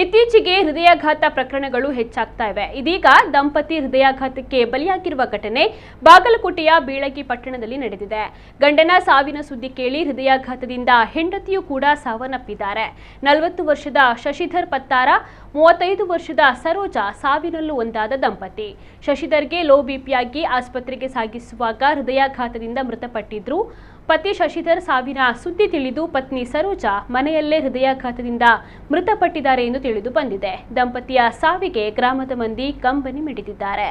ಇತ್ತೀಚೆಗೆ ಹೃದಯಾಘಾತ ಪ್ರಕರಣಗಳು ಹೆಚ್ಚಾಗ್ತಾ ಇವೆ. ಇದೀಗ ದಂಪತಿ ಹೃದಯಾಘಾತಕ್ಕೆ ಬಲಿಯಾಗಿರುವ ಘಟನೆ ಬಾಗಲಕೋಟೆಯ ಬೀಳಗಿ ಪಟ್ಟಣದಲ್ಲಿ ನಡೆದಿದೆ. ಗಂಡನ ಸಾವಿನ ಸುದ್ದಿ ಕೇಳಿ ಹೃದಯಾಘಾತದಿಂದ ಹೆಂಡತಿಯೂ ಕೂಡ ಸಾವನ್ನಪ್ಪಿದ್ದಾರೆ. 40 ವರ್ಷದ ಶಶಿಧರ್ ಪತ್ತಾರ, 35 ವರ್ಷದ ಸರೋಜಾ ಸಾವಿನಲ್ಲೂ ಒಂದಾದ ದಂಪತಿ. ಶಶಿಧರ್ಗೆ ಲೋ ಬಿಪಿಯಾಗಿ ಆಸ್ಪತ್ರೆಗೆ ಸಾಗಿಸುವಾಗ ಹೃದಯಾಘಾತದಿಂದ ಮೃತಪಟ್ಟಿದ್ರು. ಪತಿ ಶಶಿಧರ್ ಸಾವಿನ ಸುದ್ದಿ ತಿಳಿದು ಪತ್ನಿ ಸರೋಜಾ ಮನೆಯಲ್ಲೇ ಹೃದಯಾಘಾತದಿಂದ ಮೃತಪಟ್ಟಿದ್ದಾರೆ ಎಂದು ತಿಳಿದು ಬಂದಿದೆ. ದಂಪತಿಯ ಸಾವಿಗೆ ಗ್ರಾಮದ ಮಂದಿ ಕಂಬನಿ ಮಿಡಿದಿದ್ದಾರೆ.